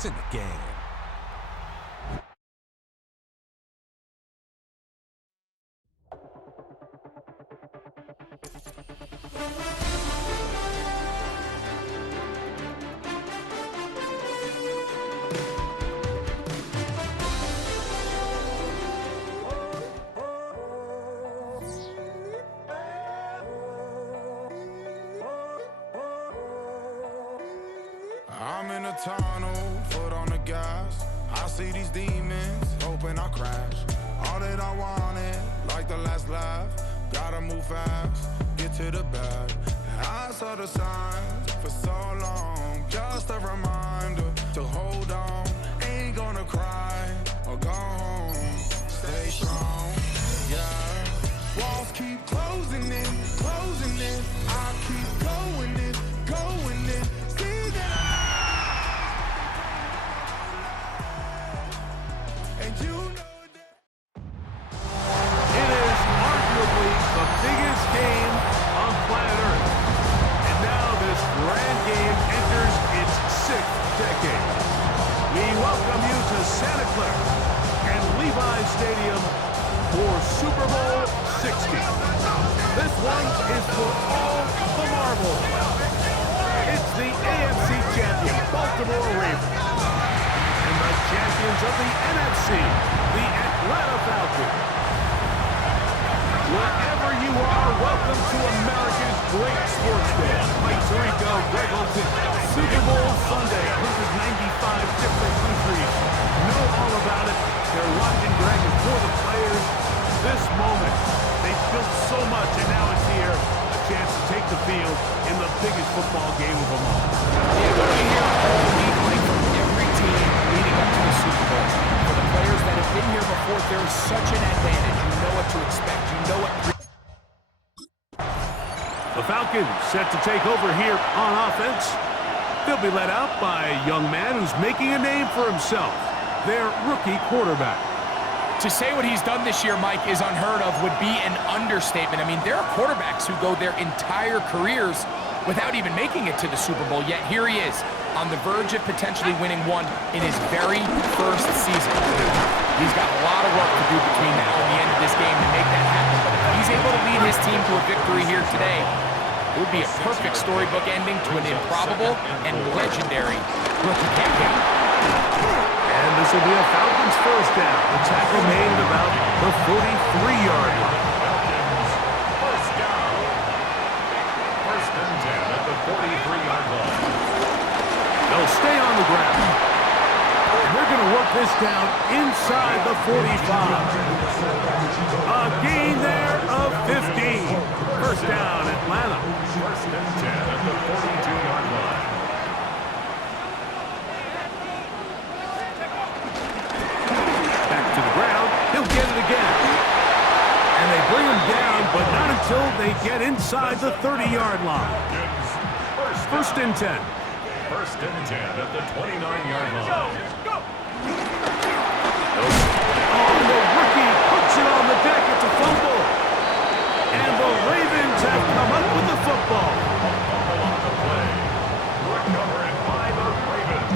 It's in the game. I'm in a tunnel, foot on the gas. I see these demons, hoping I crash. All that I wanted, like the last laugh. Gotta move fast, get to the bag. I saw the signs for so long, just a reminder to hold on. Ain't gonna cry or go home. Stay strong, yeah. Walls keep closing in, closing in. I keep going in, going in. See that? And you know that. It is arguably the biggest game on planet Earth. And now this grand game enters its 6th decade. We welcome you to Santa Clara and Levi's Stadium for Super Bowl 60. This one is for all the marbles. It's the AFC champion, Baltimore Ravens, and the champions of the NFC, the Atlanta Falcons. Wherever you are, welcome to America's great sports day. Mike Tirico, Greg Olson, Super Bowl Sunday, 195 different countries know all about it. They're watching Greg, and for the players, this moment, they've built so much, and now it's here, a chance to take the field in the biggest football game of them all. Yeah, we're here all week, like from every team leading up to the Super Bowl. For the players that have been here before, there's such an advantage. You know what to expect. You know what. The Falcons set to take over here on offense. They'll be led out by a young man who's making a name for himself, their rookie quarterback. To say what he's done this year, Mike, is unheard of would be an understatement. I mean, there are quarterbacks who go their entire careers without even making it to the Super Bowl, yet here he is on the verge of potentially winning one in his very first season. He's got a lot of work to do between now and the end of this game to make that happen, but if he's able to lead his team to a victory here today, it would be a perfect storybook ending to an improbable and legendary rookie campaign. And this will be a Falcons first down. The tackle made at about the 43-yard line. First down. First and 10 at the 43-yard line. They'll stay on the ground. And they're going to work this down inside the 45. A gain there of 15. First down, Atlanta. First and 10 at the 42-yard line. Back to the ground. He'll get it again. And they bring him down, but not until they get inside the 30-yard line. First and 10. First and 10 at the 29-yard line. Oh, the rookie puts it on the deck. It's a fumble. And the Ravens have come up with the football. Fumble on the play. Recovered by the Ravens.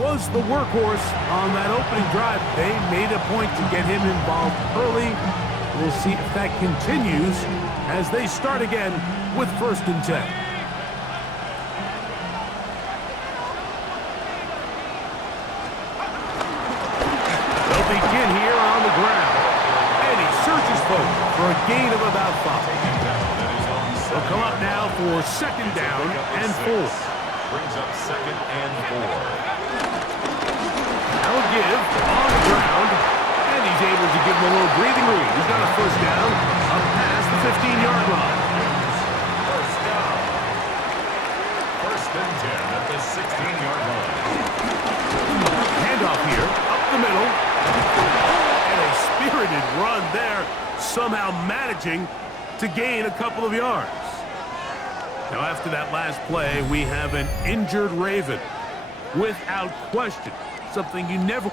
Was the workhorse on that opening drive. They made a point to get him involved early. We'll see if that continues as they start again with first and 10. They'll begin here on the ground. And he surges forward for a gain of about 5. They'll come up now for second down and 4. Brings up second and 4. Now a give on the ground. And he's able to give him a little breathing room. He's got a first down up past the 15-yard line. First down. First and 10 at the 16-yard line. Handoff here, up the middle. And a spirited run there, somehow managing to gain a couple of yards. Now after that last play, we have an injured Raven. Without question, something you never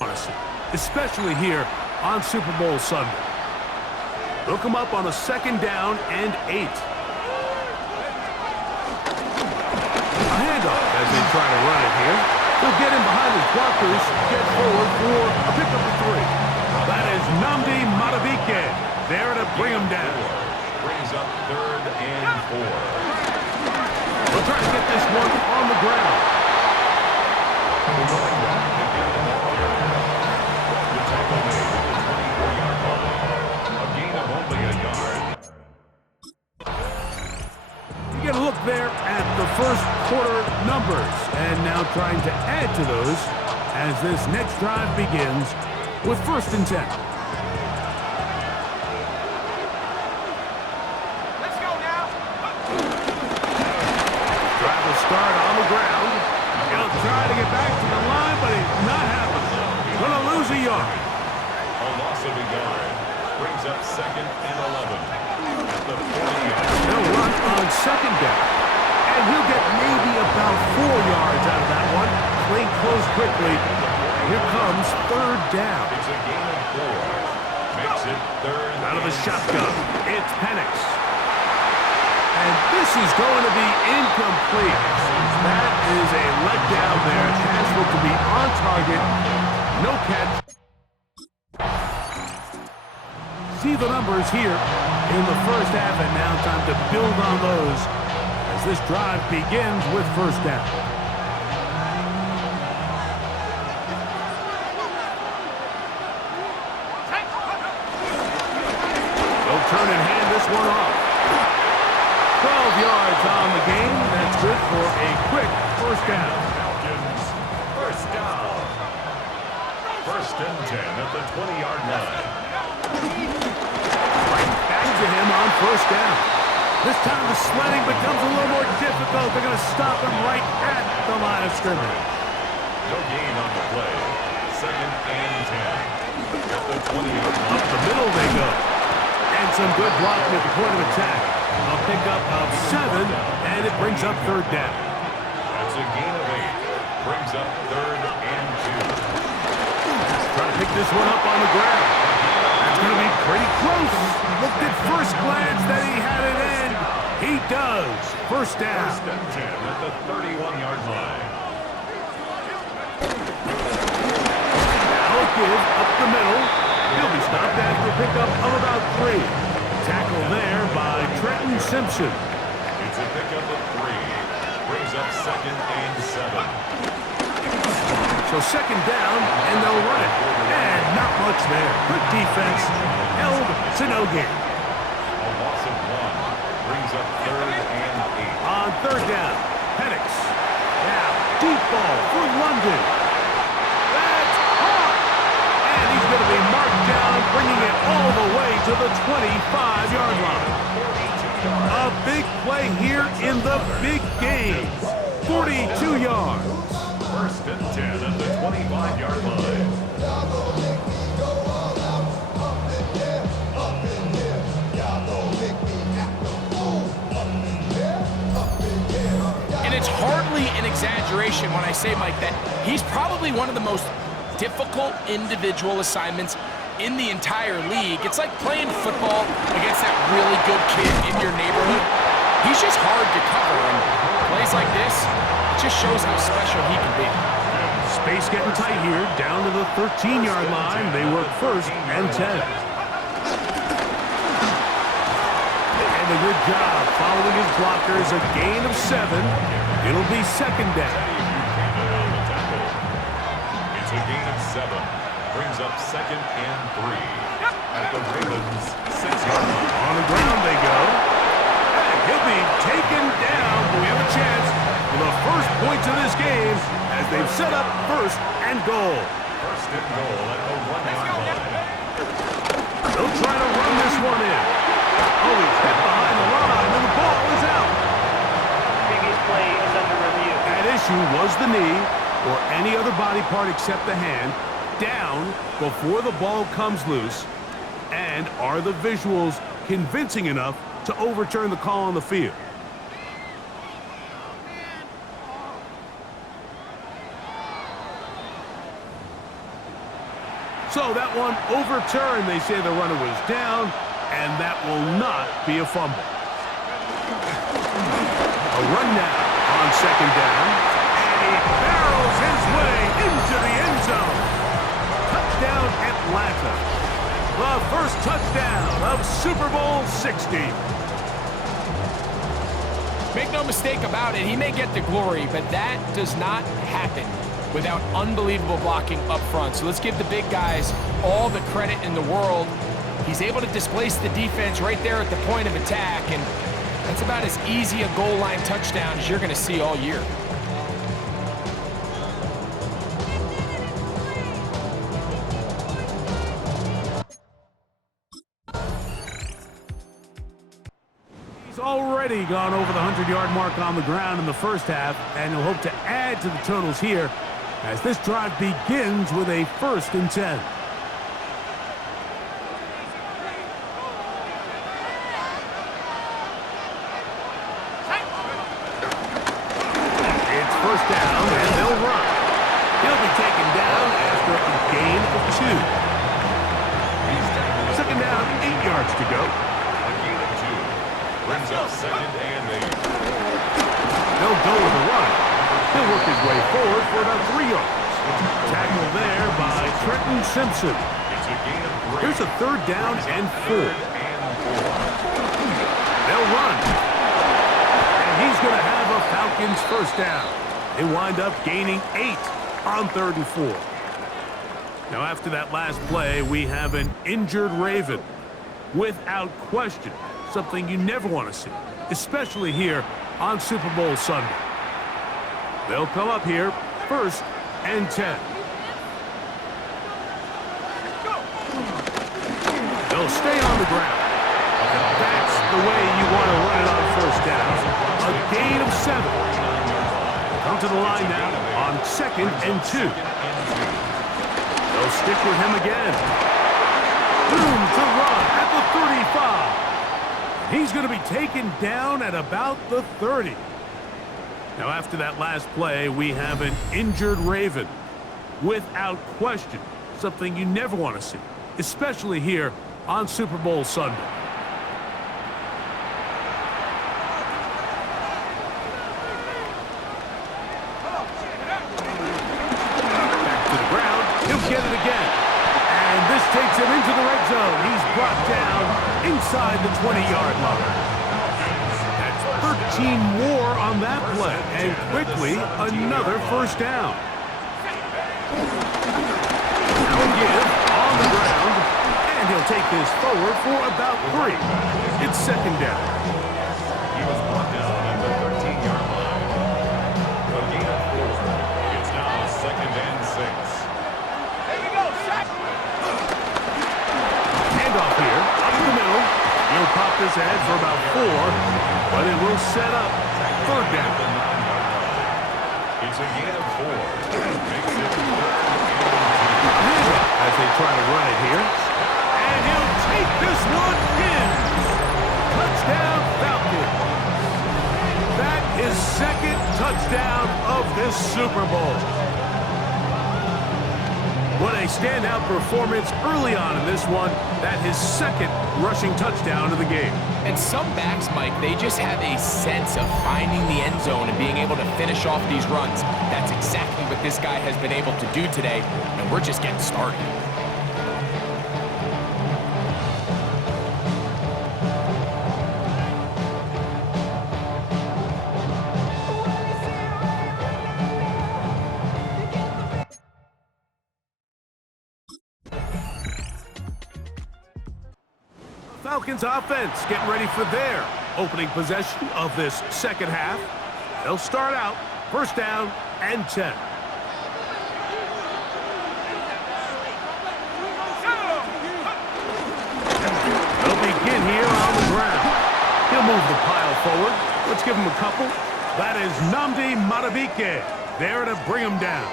honestly, especially here on Super Bowl Sunday. They'll come up on a 2nd down and 8. A handoff as they try to run it here. He'll get in behind his blockers, get forward for a pickup of 3. That is Nnamdi Madubuike there to bring him down. Brings up 3rd and 4. They'll try to get this one on the ground. The tackle made at the 24-yard line. A gain of only a yard. You get a look there at the first quarter numbers, and now trying to add to those as this next drive begins with 1st and 10. Let's go now. Drive will start on the ground. He'll try to get back to the line, but it's not happening. Gonna lose a yard. A loss of a yard. Brings up 2nd and 11. At the 40-yard. They'll run on 2nd down. And he'll get maybe about 4 yards out of that one. Play close quickly. Here comes 3rd down. It's a gain of 4. Makes it 3rd. Out of the shotgun, it's Penix. And this is going to be incomplete. That is a letdown there. Pass looked to be on target. No catch. See the numbers here in the first half, and now time to build on those as this drive begins with 1st down. They'll turn and hand this one off. 12 yards on the game. That's good for a quick 1st down. Falcons. 1st down. 1st and 10 at the 20-yard line. Right back to him on 1st down. This time the sledding becomes a little more difficult. They're going to stop him right at the line of scrimmage. No gain on the play. 2nd and 10. At the 20-yard line. Up the middle they go. And some good blocking at the point of attack. A pickup of 7, and it brings up 3rd down. That's a gain of 8. Brings up 3rd and 2. Trying to pick this one up on the ground. That's going to be pretty close. Looked at first glance that he had it in. He does. 1st down. 1st and 10 at the 31-yard line. Now a give up the middle. He'll be stopped after a pickup of about 3. Tackle there by Trenton Simpson. It's a pickup of 3. Brings up 2nd and 7. So 2nd down, and they'll run it. And not much there. Good defense. Held to no gain. A loss of 1. Brings up 3rd and 8. On 3rd down, Penix. Now, deep ball for London. That's caught. And he's going to be marked down, bringing it all the way to the 25-yard line. A big play here in the big game. 42 yards. 1st and 10 at the 25-yard line. And it's hardly an exaggeration when I say, Mike, that he's probably one of the most difficult individual assignments in the entire league. It's like playing football against that really good kid in your neighborhood. He's just hard to cover, and plays like this, it just shows how special he can be. Space getting tight here, down to the 13-yard line. They work 1st and 10. And a good job following his blockers, a gain of 7. It'll be 2nd down. It's a gain of 7. Brings up 2nd and 3. At the Ravens 6-yard line. On the ground they go. And he'll be taken down. But we have a chance for the first points of this game as they've set up 1st and goal. 1st and goal at the 1-yard line. They'll try to run this one in. Oh, he's hit behind the line, and the ball is out. Previous play is under review. At issue was the knee, or any other body part except the hand, down before the ball comes loose. And are the visuals convincing enough to overturn the call on the field? So that one overturned. They say the runner was down, and that will not be a fumble. A run now on second down, and he barrels his way into the end zone. Touchdown, Atlanta. The first touchdown of Super Bowl 60. Make no mistake about it, he may get the glory, but that does not happen without unbelievable blocking up front. So let's give the big guys all the credit in the world. He's able to displace the defense right there at the point of attack, and that's about as easy a goal line touchdown as you're going to see all year. He's already gone over the 100-yard mark on the ground in the first half, and he'll hope to add to the totals here as this drive begins with a 1st and 10. It's 1st down, and they'll run. He'll be taken down after a gain of 2. 2nd down, 8 yards to go. A gain of 2. Brings up 2nd and 8. They'll go with a run. He'll work his way forward for about 3 yards. Tackled there by Trenton Simpson. It's a gain of 3. Here's a 3rd down and 4. They'll run. And he's going to have a Falcons 1st down. They wind up gaining 8 on 3rd and 4. Now after that last play, we have an injured Raven. Without question, something you never want to see, especially here on Super Bowl Sunday. They'll come up here 1st and 10. They'll stay on the ground. That's the way you want to run it on 1st down. A gain of 7. Come to the line now on 2nd and 2. They'll stick with him again. Room to run at the 35. He's going to be taken down at about the 30. Now, after that last play, we have an injured Raven. Without question, something you never want to see, especially here on Super Bowl Sunday. Back to the ground. He'll get it again. And this takes him into the red zone. He's brought down inside the 20-yard line. 13 more on that play, and quickly another 1st down. Now a give on the ground, and he'll take this forward for about 3. It's 2nd down. He was brought down at the 13-yard line. A gain of 4. It's now 2nd and 6. There we go, sack. Handoff here, up the middle. He'll pop this ahead for about 4, but it will set up 3rd down. It's a gain of 4. Makes it 3rd and 2. As they try to run it here. And he'll take this one in. Touchdown, Falcons. That is 2nd touchdown of this Super Bowl. What a standout performance early on in this one. That his 2nd rushing touchdown of the game. And some backs, Mike, they just have a sense of finding the end zone and being able to finish off these runs. That's exactly what this guy has been able to do today, and we're just getting started. Falcons offense getting ready for their opening possession of this 2nd half. They'll start out 1st down and 10. They'll begin here on the ground. He'll move the pile forward. Let's give him a couple. That is Nnamdi Madubuike there to bring him down.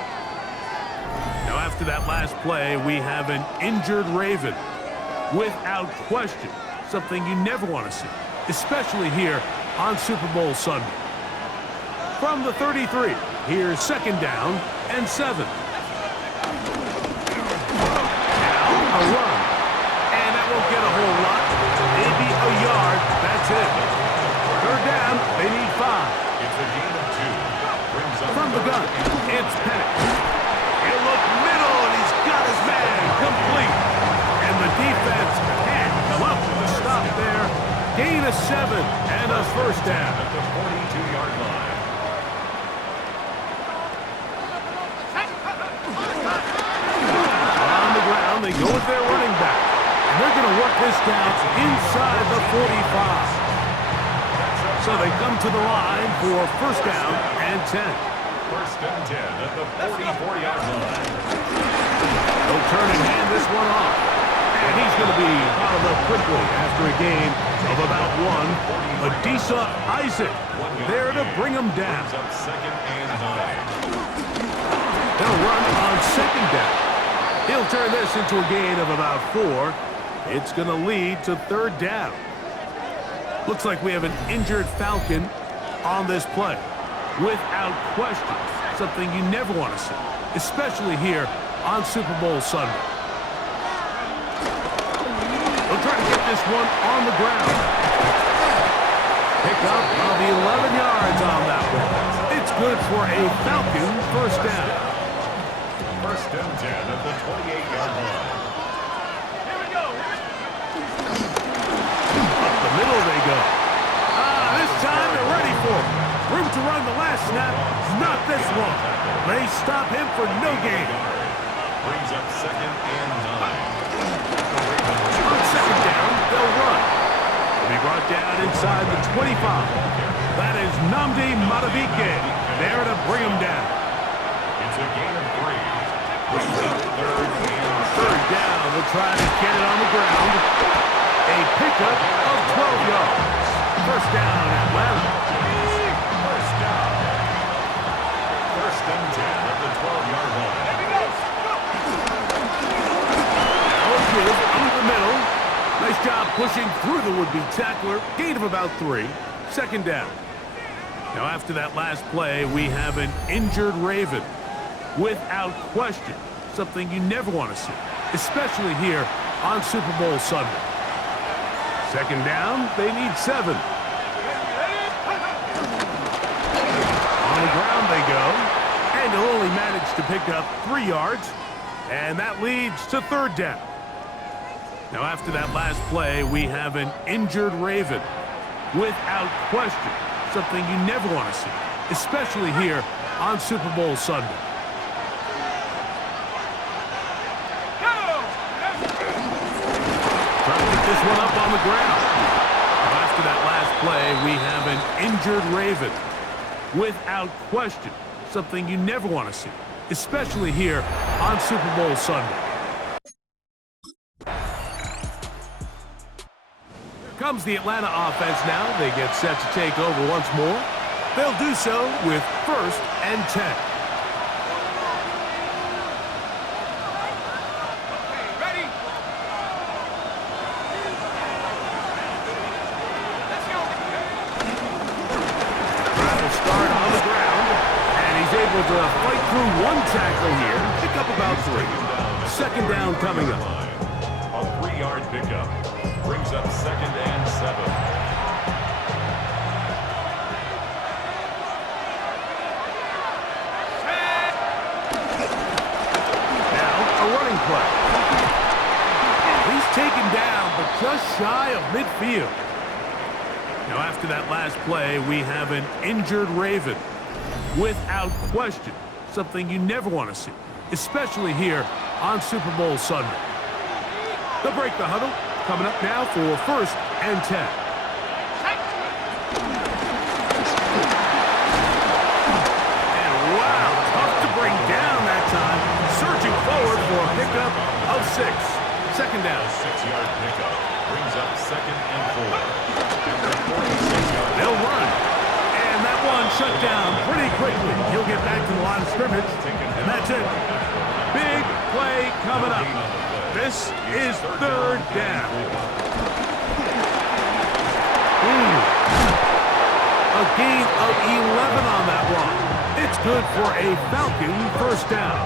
Now after that last play, we have an injured Raven. Without question, something you never want to see, especially here on Super Bowl Sunday. From the 33, here's 2nd down and 7. Now They'll run. And that won't get a whole lot. Maybe a yard. That's it. Third down. They need 5. It's a gain of 2. Brings up From the gun, it's Penix. He'll look middle, and he's got his man complete. And the defense can't come up with a stop there. Gain of 7 and a first down. at the 42-yard line. On the ground, they go with their running back. And they're going to work this down inside the 45. So they come to the line for first down and 10. First and 10 at the 44-yard line. They'll turn and hand this one off. And he's going to be fouled up quickly after a gain of about 1. Adisa Isaac there to bring him down. Brings up second and 9. They'll run on second down. He'll turn this into a gain of about 4. It's going to lead to third down. Looks like we have an injured Falcon on this play. Without question, something you never want to see, especially here on Super Bowl Sunday. They'll try to get this one on the ground. Pick up of 11 yards on that one. It's good for a Falcon first down. First and 10 at the 28-yard line. Here we go. Up the middle they go. This time they're ready for it. Room to run the last snap. Not this one. They stop him for no gain. Brings up second and 9. On second down, they'll run. They'll be brought down inside the 25. That is Nnamdi Madubuike there to bring him down. It's a gain of 3. Brings up third and Third down, they'll try to get it on the ground. A pickup of 12 yards. First down, Atlanta. first down. First and 10 at the 12-yard line. Here we go. Now a give up the middle. Nice job pushing through the would-be tackler. Gain of about 3. Second down. Now after that last play, we have an injured Raven. Without question, something you never want to see, especially here on Super Bowl Sunday. Second down, they need 7. On the ground they go, and they'll only manage to pick up 3 yards, and that leads to third down. Now after that last play, we have an injured Raven. Without question, something you never want to see, especially here on Super Bowl Sunday. Trying to get this one up on the ground. Now after that last play, we have an injured Raven. Without question, something you never want to see, especially here on Super Bowl Sunday. Here comes the Atlanta offense now. They get set to take over once more. They'll do so with first and 10. Ready? Let's go. Will start on the ground, and he's able to fight through one tackle here, pick up about 3. Second down coming up. A 3-yard pickup. Brings up second and 7. Now, a running play. He's taken down, but just shy of midfield. Now, after that last play, we have an injured Raven. Without question, something you never want to see, especially here on Super Bowl Sunday. They'll break the huddle. Coming up now for first and 10. And wow, tough to bring down that time. Surging forward for a pickup of 6. Second down. 6-yard pickup. Brings up second and 4. At the 46-yard line. They'll run. And that one shut down pretty quickly. He'll get back to the line of scrimmage. And that's it. Big play coming up. This is third down. A gain of 11 on that one. It's good for a Falcon first down.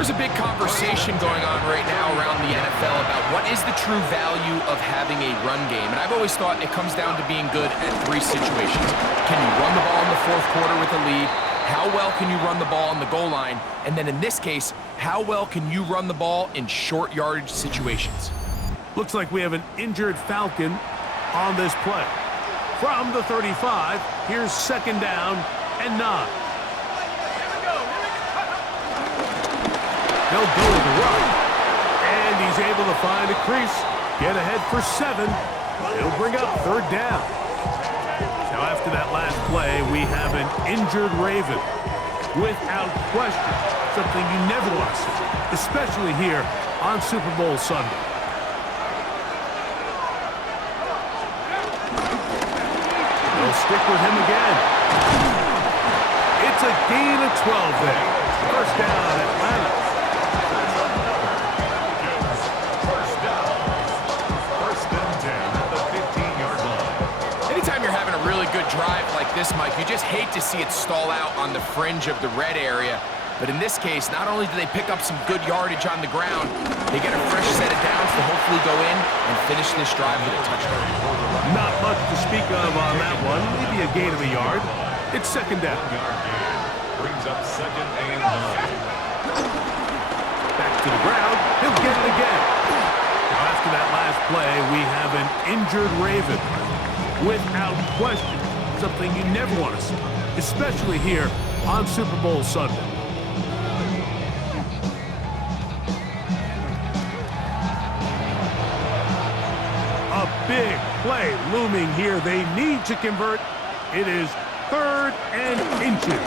There's a big conversation going on right now around the NFL about what is the true value of having a run game. And I've always thought it comes down to being good at three situations. Can you run the ball in the fourth quarter with a lead? How well can you run the ball on the goal line? And then in this case, how well can you run the ball in short yardage situations? Looks like we have an injured Falcon on this play. From the 35, here's second down and 9. They'll go to the run, and he's able to find a crease, get ahead for 7. He'll bring up third down. Now after that last play, we have an injured Raven. Without question, something you never want to see, especially here on Super Bowl Sunday. They'll stick with him again. It's a gain of 12 there. First down, Atlanta. Drive like this, Mike, you just hate to see it stall out on the fringe of the red area. But in this case, not only do they pick up some good yardage on the ground, they get a fresh set of downs to hopefully go in and finish this drive with a touchdown. Not much to speak of on that one. Maybe a gain of a yard. It's second down. Brings up second and 9. Back to the ground. He'll get it again. Now after that last play, we have an injured Raven. Without question, something you never want to see, especially here on Super Bowl Sunday. A big play looming here. They need to convert. It is 3rd and inches.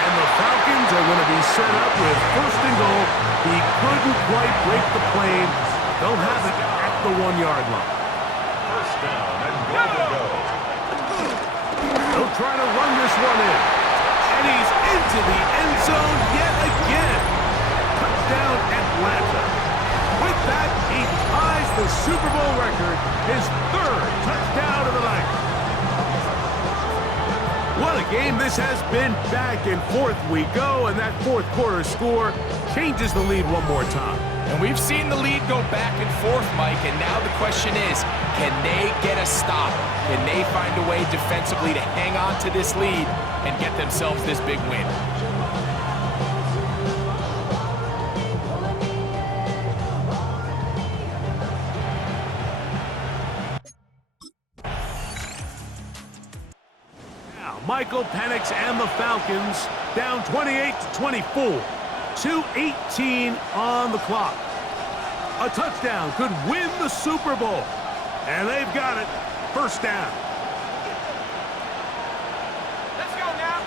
And the Falcons are going to be set up with 1st and goal. He couldn't quite break the plane. They'll have it at the 1-yard line. They'll try to run this one in. And he's into the end zone yet again. Touchdown, Atlanta. With that, he ties the Super Bowl record, his 3rd touchdown of the night. What a game this has been. Back and forth we go, and that fourth quarter score changes the lead one more time. And we've seen the lead go back and forth, Mike, and now the question is, can they get a stop? Can they find a way defensively to hang on to this lead and get themselves this big win? Now, Michael Penix and the Falcons down 28-24. 2:18 on the clock. A touchdown could win the Super Bowl. And they've got it. First down. Let's go now.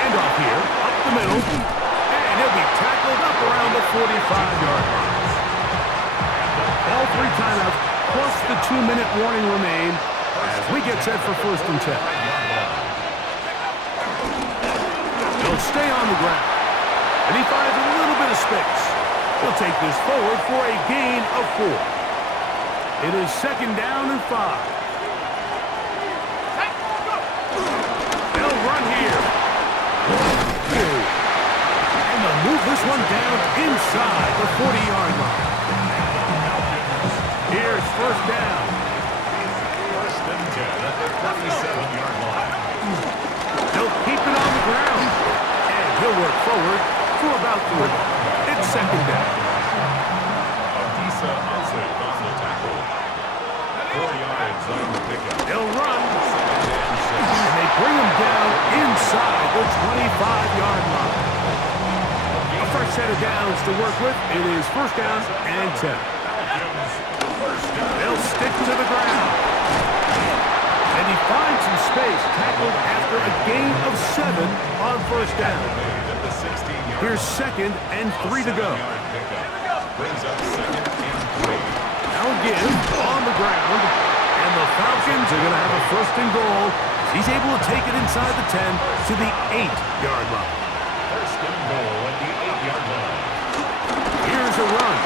Handoff here, up the middle. And he'll be tackled up around the 45-yard line. All 3 timeouts plus the 2-minute warning remain as we get set for 1st and 10. He'll stay on the ground. And he finds a little bit of space. He'll take this forward for a gain of 4. It is 2nd down and 5. They'll run here. And they'll move this one down inside the 40-yard line. Here's 1st down. 1st and 10 at the 47-yard line. They'll keep it on the ground. And he'll work forward for about 3. It's 2nd down. They'll run. And they bring him down inside the 25-yard line. A fresh set of downs to work with. It is 1st down and 10. They'll stick to the ground. And he finds some space, tackled after a gain of 7 on 1st down. Here's 2nd and 3 to go. Now again, on the ground. And the Falcons are going to have a 1st and goal. He's able to take it inside the 10 to the 8-yard line. 1st and goal at the 8-yard line. Here's a run.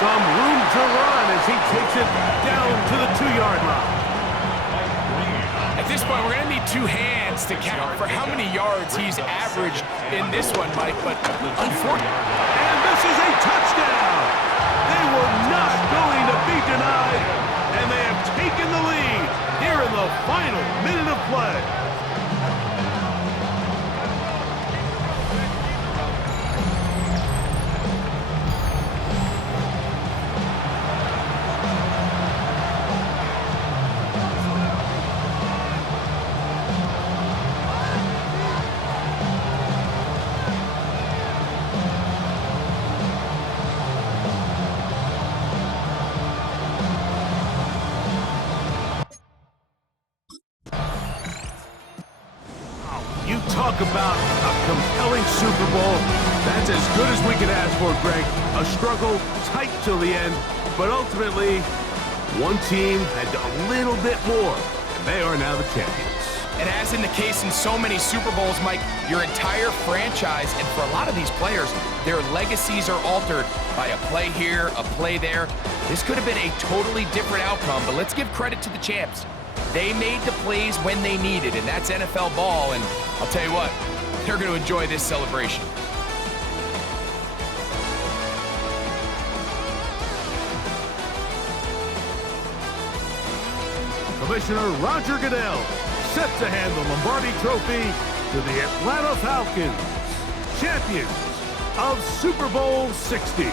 Some room to run as he takes it down to the 2-yard line. At this point, we're going to need 2 hands to count for how many yards he's averaged in this one, Mike, but unfortunately. And this is a touchdown. They were not going to be denied, and they have taken the lead here in the final minute of play. You talk about a compelling Super Bowl. That's as good as we could ask for, Greg. A struggle tight till the end, but ultimately, one team had a little bit more, and they are now the champions. And as in the case in so many Super Bowls, Mike, your entire franchise, and for a lot of these players, their legacies are altered by a play here, a play there. This could have been a totally different outcome, but let's give credit to the champs. They made the plays when they needed, and that's NFL ball, and I'll tell you what, they're going to enjoy this celebration. Commissioner Roger Goodell set to hand the Lombardi Trophy to the Atlanta Falcons, champions of Super Bowl 60.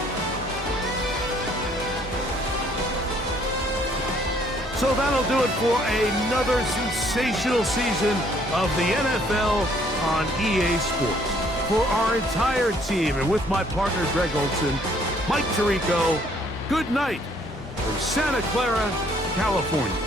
So that'll do it for another sensational season of the NFL on EA Sports. For our entire team and with my partner Greg Olson, Mike Tirico, good night from Santa Clara, California.